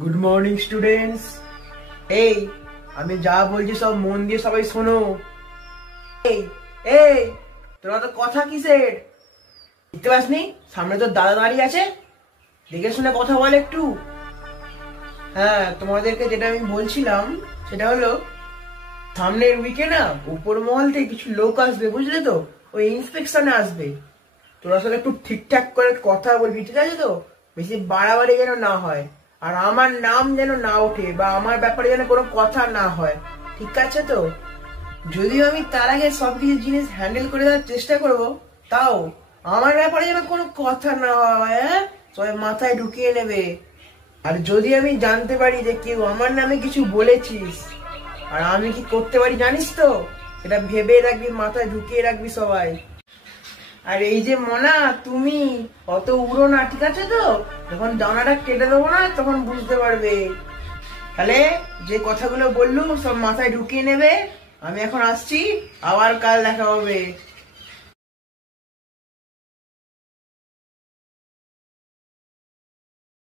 Good morning students. এই আমি যা বলছি সব মন দিয়ে সবাই শোনো। এই এই তোরা তো কথা কিসের? দেখতে পাসনি সামনে তো দাদা দাঁড়িয়ে আছে, দেখে শুনে কথা বল একটু। হ্যাঁ, তোমাদেরকে যেটা আমি বলছিলাম সেটা হলো সামনের উইকে না উপর মহল থেকে কিছু লোক আসবে, বুঝলে তো? ওই ইন্সপেকশনে আসবে। তোরা সব একটু ঠিকঠাক করে কথা বলবি, ঠিক আছে তো? বেশি বাড়াবাড়ি যেন না হয়, আর আমার নাম যেন না ওঠে বা আমার ব্যাপারে যেন কোনো কথা না হয়, ঠিক আছে তো? যদিও আমি তার আগে সবকিছু জিনিস হ্যান্ডেল করে দেওয়ার চেষ্টা করব, তাও আমার ব্যাপারে যেন কোনো কথা না হয়, হ্যাঁ? সবাই মাথায় ঢুকিয়ে নেবে। আর যদি আমি জানতে পারি যে কেউ আমার নামে কিছু বলেছিস, আর আমি কি করতে পারি জানিস তো? এটা ভেবে রাখবি, মাথায় ঢুকিয়ে রাখবি সবাই। আর এই যে মনা, তুমি অত উড়ো না, ঠিক আছে তো? যখন ডানাটা কেটে দেবো না তখন বুঝতে পারবে। তাহলে যে কথাগুলো বললুম সব মাথায় ঢুকিয়ে নেবে। আমি এখন আসছি, আবার কাল দেখা হবে।